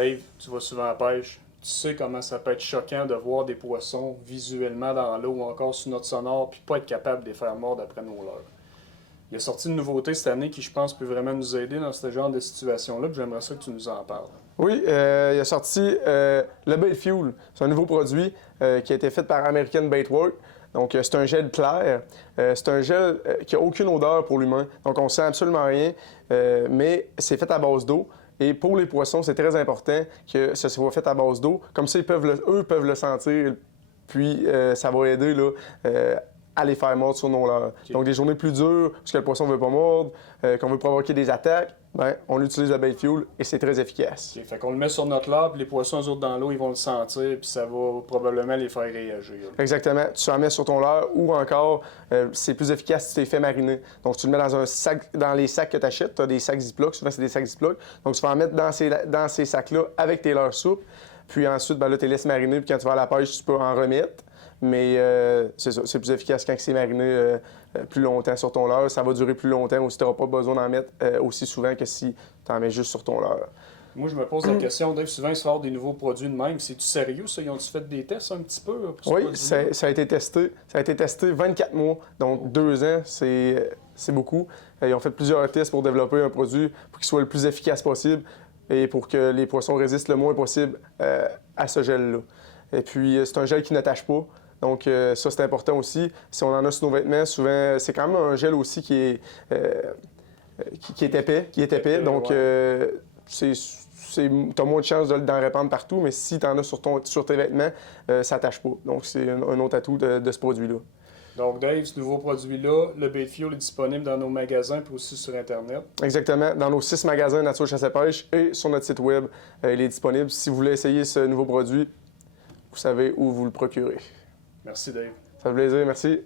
Dave, tu vas souvent à la pêche. Tu sais comment ça peut être choquant de voir des poissons visuellement dans l'eau ou encore sur notre sonore puis pas être capable de les faire mordre après nos leurres. Il a sorti une nouveauté cette année qui, je pense, peut vraiment nous aider dans ce genre de situation-là. J'aimerais ça que tu nous en parles. Oui, il a sorti le Bait Fuel. C'est un nouveau produit qui a été fait par American Baitworks. Donc, c'est un gel clair. C'est un gel qui n'a aucune odeur pour l'humain. Donc, on ne sent absolument rien, mais c'est fait à base d'eau. Et pour les poissons, c'est très important que ce soit fait à base d'eau. Comme ça, eux peuvent le sentir. Puis, ça va aider là, à les faire mordre sur nos leurres. Okay. Donc, des journées plus dures, parce que le poisson ne veut pas mordre, qu'on veut provoquer des attaques, ben, on utilise le Bait Fuel et c'est très efficace. Okay. Fait qu'on le met sur notre leurre, puis les poissons, eux autres, dans l'eau, ils vont le sentir, puis ça va probablement les faire réagir. Exactement. Tu en mets sur ton leurre ou encore, c'est plus efficace si tu les fais mariner. Donc, tu le mets dans un sac, dans les sacs que tu achètes. Tu as des sacs Ziploc, souvent c'est des sacs Ziploc. Donc, tu vas en mettre dans ces sacs-là avec tes leurres souples. Puis ensuite, ben là, tu les laisses mariner, puis quand tu vas à la pêche, tu peux en remettre. Mais c'est ça, c'est plus efficace quand c'est mariné plus longtemps sur ton leurre. Ça va durer plus longtemps aussi. Tu n'auras pas besoin d'en mettre aussi souvent que si tu en mets juste sur ton leurre. Moi, je me pose la question, Dave, souvent, ils se font des nouveaux produits de même. C'est-tu sérieux, ça? Ils ont-tu fait des tests un petit peu? Oui, ça a été testé. Ça a été testé 24 mois, donc 2 ans, c'est beaucoup. Ils ont fait plusieurs tests pour développer un produit pour qu'il soit le plus efficace possible et pour que les poissons résistent le moins possible à ce gel-là. Et puis, c'est un gel qui ne tâche pas. Donc, ça, c'est important aussi. Si on en a sur nos vêtements, souvent, c'est quand même un gel aussi qui est épais. Donc, ouais. tu as moins de chances d'en répandre partout, mais si tu en as sur tes vêtements, ça ne tâche pas. Donc, c'est un autre atout de ce produit-là. Donc, Dave, ce nouveau produit-là, le Bait Fuel est disponible dans nos magasins et aussi sur Internet. Exactement. Dans nos 6 magasins Nature Chasse et Pêche et sur notre site web, il est disponible. Si vous voulez essayer ce nouveau produit, vous savez où vous le procurez. Merci, Dave. Ça fait plaisir, merci.